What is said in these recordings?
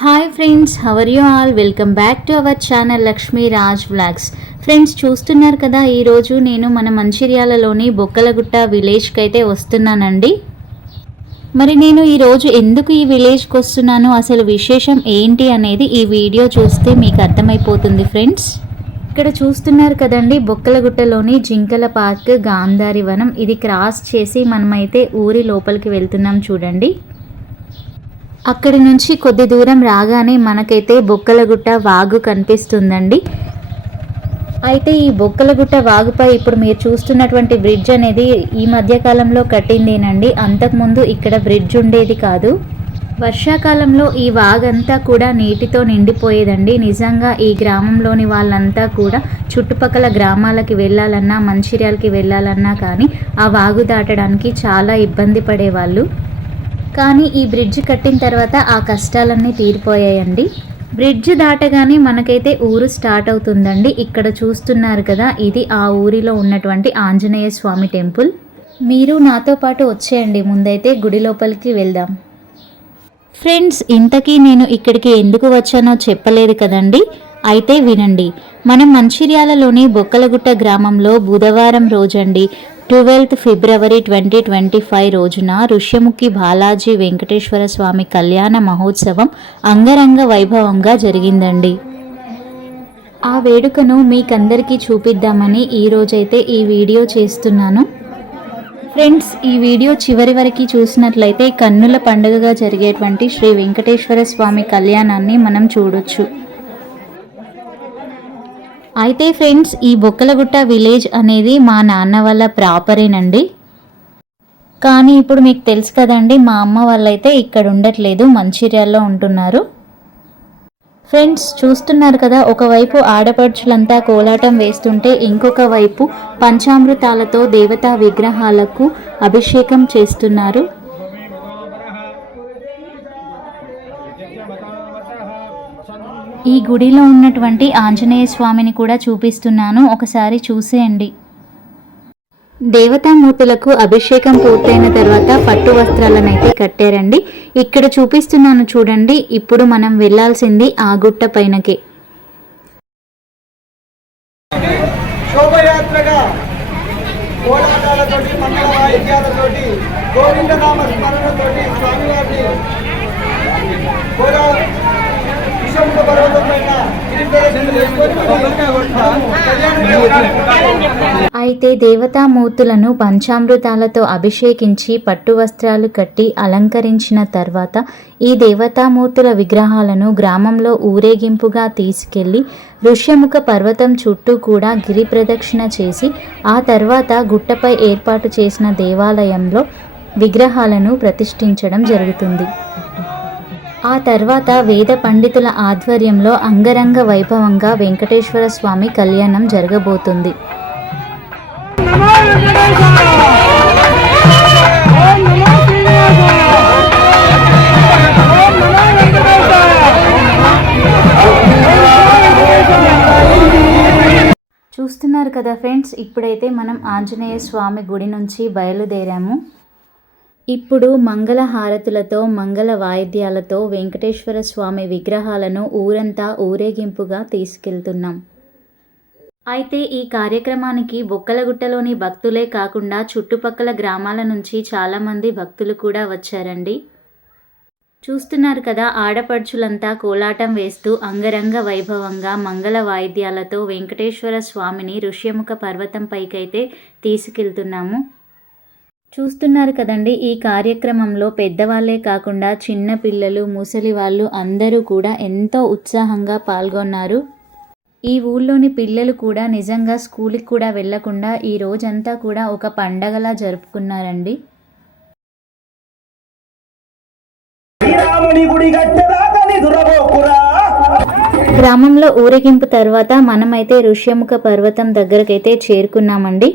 Hi friends, how are you all? Welcome back to our channel Lakshmi Raj vlogs. Friends, చూస్తున్నారు కదా, ఈరోజు నేను మన మంచిర్యాలలోని బొక్కలగుట్ట విలేజ్కి అయితే వస్తున్నానండి. మరి నేను ఈరోజు ఎందుకు ఈ విలేజ్కి వస్తున్నాను, అసలు విశేషం ఏంటి అనేది ఈ వీడియో చూస్తే మీకు అర్థమైపోతుంది ఫ్రెండ్స్. ఇక్కడ చూస్తున్నారు కదండి, బొక్కలగుట్టలోని జింకల పార్క్ గాంధారి వనం. ఇది క్రాస్ చేసి మనమైతే ఊరి లోపలికి వెళ్తున్నాం చూడండి. అక్కడి నుంచి కొద్ది దూరం రాగానే మనకైతే బొక్కలగుట్ట వాగు కనిపిస్తుందండి. అయితే ఈ బొక్కలగుట్ట వాగుపై ఇప్పుడు మీరు చూస్తున్నటువంటి బ్రిడ్జ్ అనేది ఈ మధ్యకాలంలో కట్టిందేనండి. అంతకుముందు ఇక్కడ బ్రిడ్జ్ ఉండేది కాదు. వర్షాకాలంలో ఈ వాగంతా కూడా నీటితో నిండిపోయేదండి. నిజంగా ఈ గ్రామంలోని వాళ్ళంతా కూడా చుట్టుపక్కల గ్రామాలకి వెళ్ళాలన్నా, మంచిర్యాలకి వెళ్ళాలన్నా కానీ ఆ వాగు దాటడానికి చాలా ఇబ్బంది పడేవాళ్ళు. కానీ ఈ బ్రిడ్జ్ కట్టిన తర్వాత ఆ కష్టాలన్నీ తీరిపోయాయండి. బ్రిడ్జ్ దాటగానే మనకైతే ఊరు స్టార్ట్ అవుతుందండి. ఇక్కడ చూస్తున్నారు కదా, ఇది ఆ ఊరిలో ఉన్నటువంటి ఆంజనేయ స్వామి టెంపుల్. మీరు నాతో పాటు వచ్చేయండి, ముందైతే గుడి లోపలికి వెళ్దాం. ఫ్రెండ్స్, ఇంతకీ నేను ఇక్కడికి ఎందుకు వచ్చానో చెప్పలేదు కదండి. అయితే వినండి. మనం మంచిర్యాలలోని బొక్కలగుట్ట గ్రామంలో బుధవారం రోజండి 12th ఫిబ్రవరి 2025 రోజున ఋష్యముఖి బాలాజీ వెంకటేశ్వర స్వామి కళ్యాణ మహోత్సవం అంగరంగ వైభవంగా జరిగిందండి. ఆ వేడుకను మీకందరికీ చూపిద్దామని ఈరోజైతే ఈ వీడియో చేస్తున్నాను. ఫ్రెండ్స్, ఈ వీడియో చివరి వరకు చూసినట్లయితే కన్నుల పండుగగా జరిగేటువంటి శ్రీ వెంకటేశ్వర స్వామి కళ్యాణాన్ని మనం చూడొచ్చు. అయితే ఫ్రెండ్స్, ఈ బొక్కలగుట్ట విలేజ్ అనేది మా నాన్న వాళ్ళ ప్రాపరేనండి. కానీ ఇప్పుడు మీకు తెలుసు కదండి, మా అమ్మ వాళ్ళైతే ఇక్కడ ఉండట్లేదు, మంచిర్యాలలో ఉంటున్నారు. ఫ్రెండ్స్, చూస్తున్నారు కదా, ఒకవైపు ఆడపడుచులంతా కోలాటం వేస్తుంటే ఇంకొక వైపు పంచామృతాలతో దేవతా విగ్రహాలకు అభిషేకం చేస్తున్నారు. ఈ గుడిలో ఉన్నటువంటి ఆంజనేయ స్వామిని కూడా చూపిస్తున్నాను, ఒకసారి చూసేయండి. దేవతామూర్తులకు అభిషేకం పూర్తయిన తర్వాత పట్టు వస్త్రాలను అయితే కట్టారండి. ఇక్కడ చూపిస్తున్నాను చూడండి. ఇప్పుడు మనం వెళ్ళాల్సింది ఆ గుట్ట పైనకే. అయితే దేవతామూర్తులను పంచామృతాలతో అభిషేకించి పట్టు వస్త్రాలు కట్టి అలంకరించిన తర్వాత ఈ దేవతామూర్తుల విగ్రహాలను గ్రామంలో ఊరేగింపుగా తీసుకెళ్లి ఋష్యముఖ పర్వతం చుట్టూ కూడా గిరి ప్రదక్షిణ చేసి ఆ తర్వాత గుట్టపై ఏర్పాటు చేసిన దేవాలయంలో విగ్రహాలను ప్రతిష్ఠించడం జరుగుతుంది. ఆ తర్వాత వేద పండితుల ఆధ్వర్యంలో అంగరంగ వైభవంగా వెంకటేశ్వర స్వామి కళ్యాణం జరగబోతుంది. చూస్తున్నారు కదా ఫ్రెండ్స్, ఇప్పుడైతే మనం ఆంజనేయ స్వామి గుడి నుంచి బయలుదేరాము. ఇప్పుడు మంగళ హారతులతో, మంగళ వాయిద్యాలతో వెంకటేశ్వర స్వామి విగ్రహాలను ఊరంతా ఊరేగింపుగా తీసుకెళ్తున్నాం. అయితే ఈ కార్యక్రమానికి బొక్కలగుట్టలోని భక్తులే కాకుండా చుట్టుపక్కల గ్రామాల నుంచి చాలామంది భక్తులు కూడా వచ్చారండి. చూస్తున్నారు కదా, ఆడపడుచులంతా కోలాటం వేస్తూ అంగరంగ వైభవంగా మంగళ వాయిద్యాలతో వెంకటేశ్వర స్వామిని ఋష్యముఖ పర్వతం పైకైతే తీసుకెళ్తున్నాము. చూస్తున్నారు కదండి, ఈ కార్యక్రమంలో పెద్దవాళ్ళే కాకుండా చిన్న పిల్లలు, ముసలి వాళ్ళు అందరూ కూడా ఎంతో ఉత్సాహంగా పాల్గొన్నారు. ఈ ఊళ్ళోని పిల్లలు కూడా నిజంగా స్కూల్కి కూడా వెళ్లకుండా ఈ రోజంతా కూడా ఒక పండగలా జరుపుకున్నారండి. గ్రామంలో ఊరేగింపు తర్వాత మనమైతే ఋష్యముఖ పర్వతం దగ్గరకైతే చేరుకున్నామండి.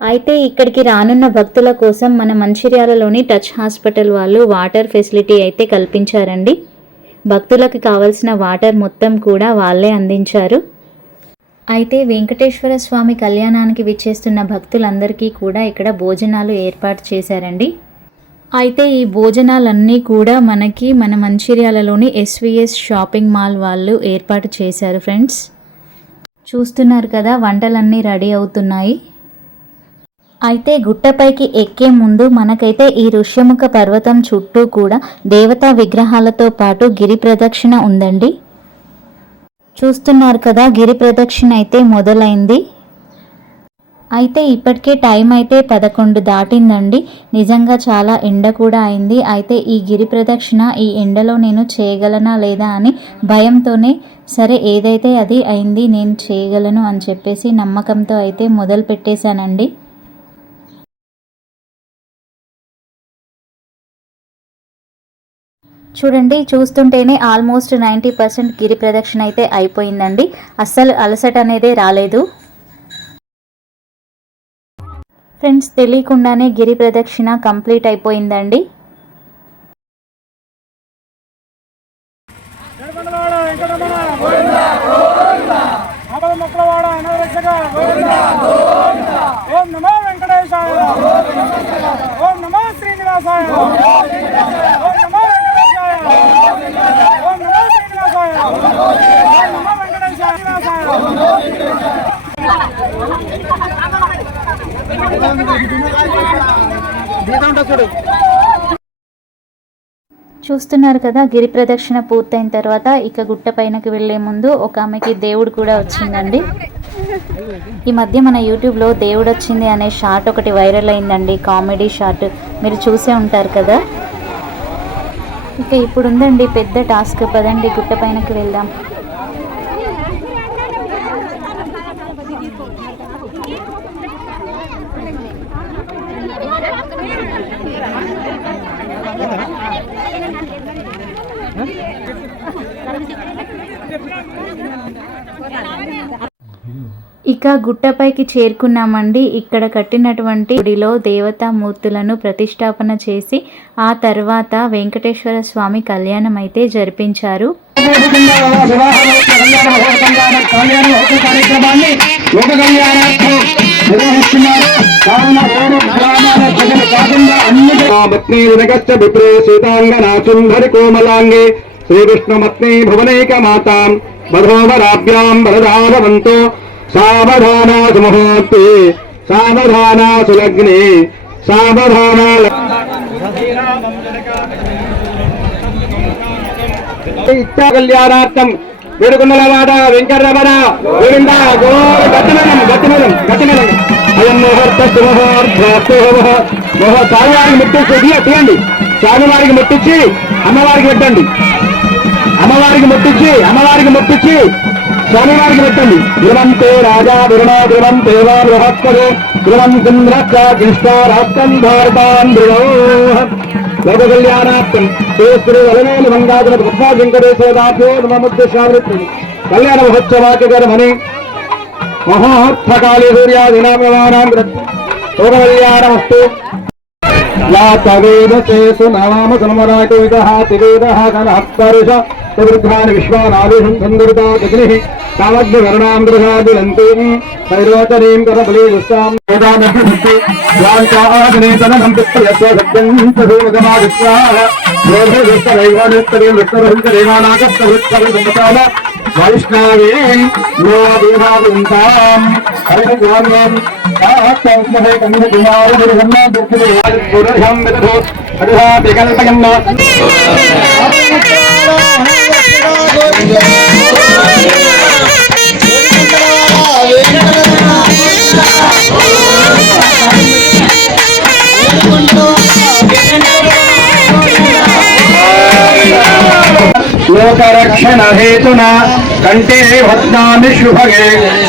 అయితే ఇక్కడికి రానున్న భక్తుల కోసం మన మంచిర్యాలలోని టచ్ హాస్పిటల్ వాళ్ళు వాటర్ ఫెసిలిటీ అయితే కల్పించారండి. భక్తులకు కావలసిన వాటర్ మొత్తం కూడా వాళ్ళే అందించారు. అయితే వెంకటేశ్వర స్వామి కళ్యాణానికి విచ్చేస్తున్న భక్తులందరికీ కూడా ఇక్కడ భోజనాలు ఏర్పాటు చేశారండి. అయితే ఈ భోజనాలన్నీ కూడా మన మంచిర్యాలలోని ఎస్విఎస్ షాపింగ్ మాల్ వాళ్ళు ఏర్పాటు చేశారు ఫ్రెండ్స్. చూస్తున్నారు కదా, వంటలన్నీ రెడీ అవుతున్నాయి. అయితే గుట్టపైకి ఎక్కే ముందు మనకైతే ఈ ఋష్యముఖ పర్వతం చుట్టూ కూడా దేవతా విగ్రహాలతో పాటు గిరి ప్రదక్షిణ ఉందండి. చూస్తున్నారు కదా, గిరి ప్రదక్షిణ అయితే మొదలైంది. అయితే ఇప్పటికే టైం అయితే 11 దాటిందండి. నిజంగా చాలా ఎండ కూడా అయింది. అయితే ఈ గిరి ప్రదక్షిణ ఈ ఎండలో నేను చేయగలనా లేదా అని భయంతోనే సరే ఏదైతే అది అయింది, నేను చేయగలను అని చెప్పేసి నమ్మకంతో అయితే మొదలు పెట్టేశానండి. చూడండి, చూస్తుంటేనే ఆల్మోస్ట్ 90% గిరి ప్రదక్షిణ అయితే అయిపోయిందండి. అస్సలు అలసట అనేది రాలేదు ఫ్రెండ్స్. తెలియకుండానే గిరి ప్రదక్షిణ కంప్లీట్ అయిపోయిందండి. చూస్తున్నారు కదా, గిరి ప్రదక్షిణ పూర్తయిన తర్వాత ఇక గుట్ట పైనకి వెళ్లే ముందు ఒక ఆమెకి దేవుడు కూడా వచ్చిందండి. ఈ మధ్య మన యూట్యూబ్లో దేవుడు వచ్చింది అనే షార్ట్ ఒకటి వైరల్ అయిందండి, కామెడీ షార్ట్. మీరు చూసే ఉంటారు కదా. ఇక ఇప్పుడు ఉందండి పెద్ద టాస్క్. పదండి గుట్ట పైనకి వెళ్దాం. ఇక గుట్టపైకి చేరుకున్నామండి. ఇక్కడ కట్టినటువంటి గుడిలో దేవతామూర్తులను ప్రతిష్టాపన చేసి ఆ తర్వాత వెంకటేశ్వర స్వామి కళ్యాణం అయితే జరిపించారు. శ్రీకృష్ణమత్ని భువనైక మాతాం బధోవరాభ్యాం బలదాభవంతో సావధానా సుముహూర్తే సావధానా సులగ్నే సావధానా ఇచ్చా కళ్యాణార్థం వేడుకొండలవాడ వెంకటరమణ గోవింద గతిమలం గతిమలం గతిమలం అయం ముహూర్త సుముహూర్త స్వామివారికి ముట్టించి తీయండి. స్వామివారికి ముట్టించి అమ్మవారికి పెట్టండి. అమ్మవారికి ముట్టించి స్వామివారికి పెట్టండి. ధ్రువంతే రాజా ధ్రువో ధ్రువంతే వా బృహస్పతి ధ్రువం కిష్టారాష్ట్రం భారతాన్ ధ్రువో లోక కళ్యాణార్థం శ్రీ వలవేలు మంగాధన పద్మా వెంకటేశ్వరాభ్యో నమముద్దేశావృత్తి కళ్యాణ మహోత్సవాకరమణి మహోత్సకాళీ సూర్యాదినామవానాం లోక కళ్యాణమస్తు. యాతవేదసేసు నామ సంవరాటేదః తివేదః కనఃపరుష ప్రవృద్ధాని విశ్వానాదిషం సందృతాగ్నిః కామగ్నివర్ణాం దృశాదిలంతీం వైరోచరీం కరబలీగుస్తాం వేదానభిషక్తి జ్వాంచాగ్నేతనం పిత్రయస్వ సత్యం తదేవగమాదిత్యాః రోధవిస్తరైవానిత్తరీం విత్తరహింకరేవానాగస్తవృత్తవిదంతాన వైష్ణవీం నో దేవావింతాం హరిద్వారం లోకరక్షణ హేతున కంటే భద్నామి శుభగే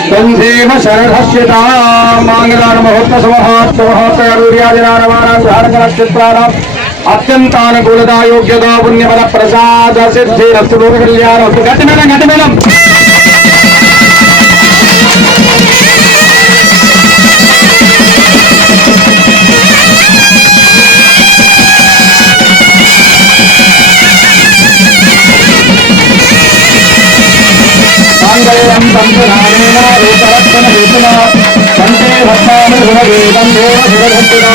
త్వందేవ శరణస్యతా మాంగళాన మహోత్సవ నక్షత్రాణం అత్యంతానుకూలతా యోగ్యతా పుణ్యఫల ప్రసాద సిద్ధి రస్తు లోక కళ్యాణం. గతిమేళం గతిమేళం తంతునామేన రూపరక్షణ హేతునా కంటే భక్తాను గుణవేదం దేవ గుణభక్తునా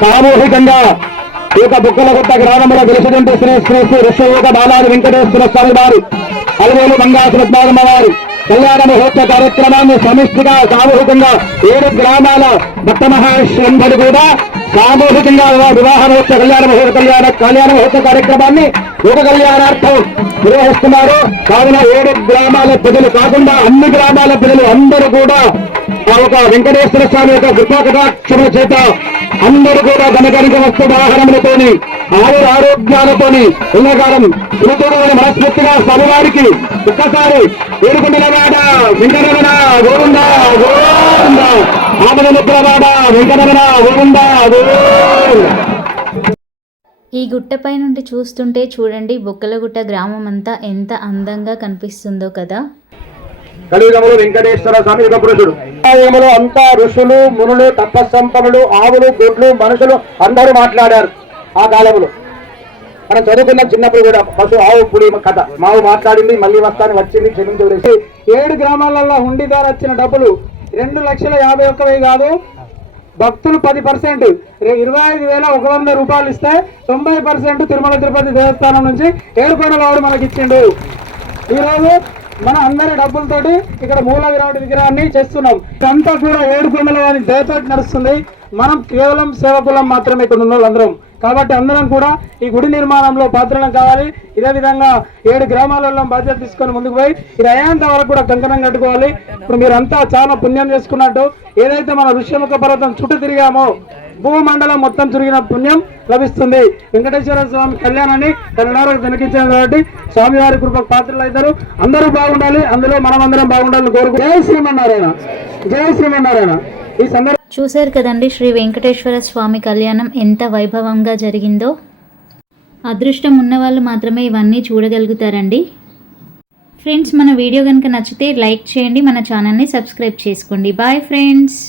సామూహికంగా ఈ యొక్క బుక్కలగుట్ట గ్రామంలో వెలిసినటువంటి శ్రీ శ్రీ శ్రీ ఋషయోగ బాలాజీ వెంకటేశ్వర స్వామి వారి అలవేలు మంగాసురత్నాగమ్మ వారి కళ్యాణ మహోత్సవ కార్యక్రమాన్ని సమిష్టిగా సామూహికంగా 7 గ్రామాల భక్త మహాశ్రంభులు కూడా సామూహికంగా వివాహ మహోత్సవ కళ్యాణ మహోత్సవ కార్యక్రమాన్ని యుగ కళ్యాణార్థం నిర్వహిస్తున్నారు. కావున 7 గ్రామాల ప్రజలు కాకుండా అన్ని గ్రామాల ప్రజలు అందరూ కూడా ఆ ఒక వెంకటేశ్వర స్వామి యొక్క కృపాకటాక్షముల చేత అందరూ కూడా ధనకనిక వస్తు వాహనములతోని ఆరోగ్యాలతోని ఉన్నకాలం శృతుడు మనస్ఫూర్తిగా స్వామివారికి ఒక్కసారి ఏడుకుంటున్నవాడ వెంకటరమణ గోవింద గోవింద ఆమదముద్రవాడ వెంకటరమణ గోవింద గోవింద. ఈ గుట్టపై నుండి చూస్తుంటే చూడండి బొక్కలగుట్ట గ్రామం అంతా ఎంత అందంగా కనిపిస్తుందో కదా. కలియుగములు వెంకటేశ్వర స్వామి యుగ పురుషుడు. కలియుగములు అంతా ఋషులు మునులు తపస్సంపన్నులు ఆవులు గొడ్లు మనుషులు అందరూ మాట్లాడారు. ఆ కాలంలో మనం చదువుకున్న చిన్నప్పుడు కూడా పశు ఆవు పులి కథ మావు మాట్లాడింది మళ్ళీ వస్తాను వచ్చింది క్షమించవలసి 7 గ్రామాలలో హుండీ ద్వారా వచ్చిన డబ్బులు 2,51,000 కాదు. భక్తులు 10% 25,100 రూపాయలు ఇస్తే 90% తిరుమల తిరుపతి దేవస్థానం నుంచి ఏడుకొండలవాడు మనకి ఇచ్చిండు. ఈరోజు మన అందరి డబ్బులతోటి ఇక్కడ మూల విరాట్ విగ్రహాన్ని చేస్తున్నాం. ఇదంతా కూడా ఏడుకొండలవాడి దయతోటి నడుస్తుంది. మనం కేవలం సేవకులం మాత్రమే ఇక్కడ ఉన్న వాళ్ళందరం. కాబట్టి అందరం కూడా ఈ గుడి నిర్మాణంలో పాత్రలం కావాలి. ఇదే విధంగా 7 గ్రామాలలో బాధ్యత తీసుకొని ముందుకు పోయి ఇది అయ్యేంత వరకు కూడా కంకణం కట్టుకోవాలి. ఇప్పుడు మీరంతా చాలా పుణ్యం చేసుకున్నట్టు ఏదైతే మన ఋష్యముఖ పర్వతం చుట్టూ తిరిగామో భూమండలం మొత్తం తిరిగిన పుణ్యం లభిస్తుంది. వెంకటేశ్వర స్వామి కళ్యాణాన్ని కరుణారకు తినకించారు కాబట్టి స్వామివారి కృపకు పాత్రలు అవుతారు. అందరూ బాగుండాలి, అందులో మనమందరం బాగుండాలని కోరుకు. జై శ్రీమన్నారాయణ, జై శ్రీమన్నారాయణ. ఈ సందర్భంగా చూశారు కదండి శ్రీ వెంకటేశ్వర స్వామి కళ్యాణం ఎంత వైభవంగా జరిగిందో. అదృష్టం ఉన్నవాళ్ళు మాత్రమే ఇవన్నీ చూడగలుగుతారండి. ఫ్రెండ్స్, మన వీడియో కనుక నచ్చితే లైక్ చేయండి, మన ఛానల్ని సబ్స్క్రైబ్ చేసుకోండి. Bye friends.